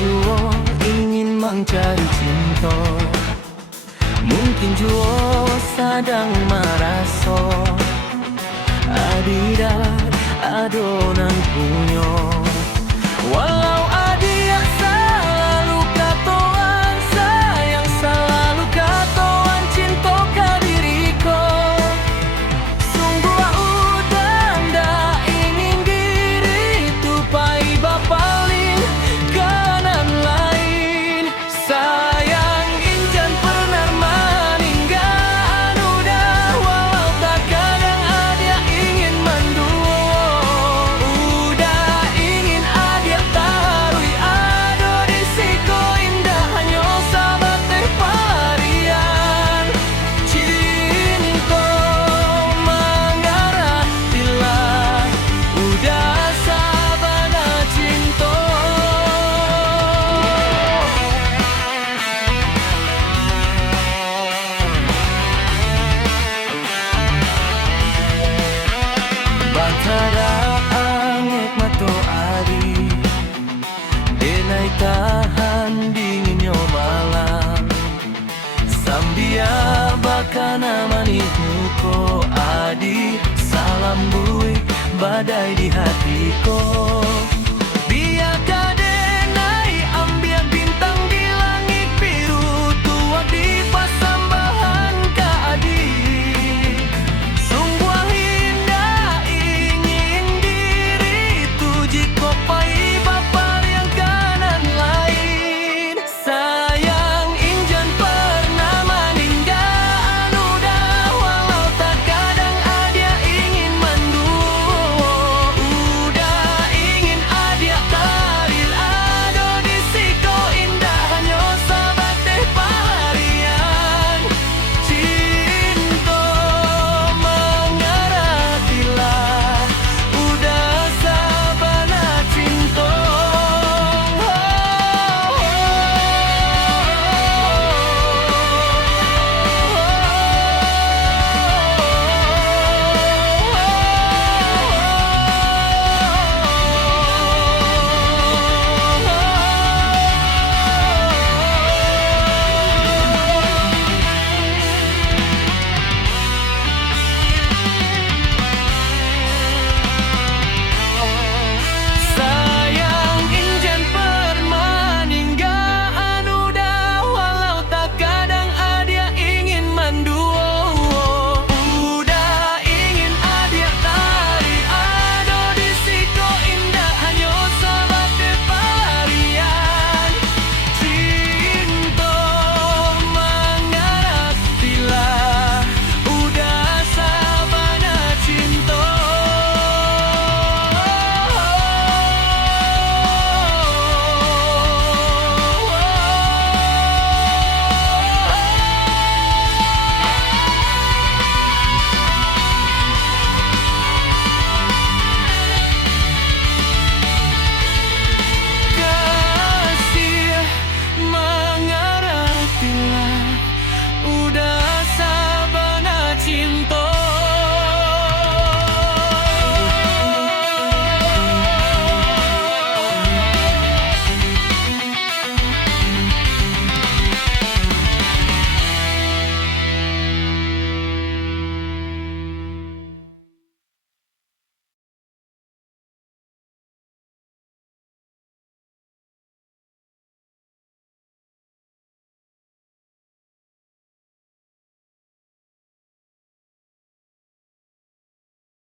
juo ingin mencari cinta, mungkin juo sadang maraso adidat adonan punyo. Walau adiak selalu katoan sayang, selalu katoan cinta ka diriko. Sungguh udah ndak ingin diri tupai bapaling kanan lain. Sayang injan pernah meninggal udah, walau tak kadang ada ingin menduo. Udah ingin ada tarui ado risiko indah hanya sahabat teh pelarian. Cinta mengarah bila udah sabana cinta. Batara angek mato ari denai tahan dinginnya malam. Sambia bakana manihuko adi salam bui badai di hatiku.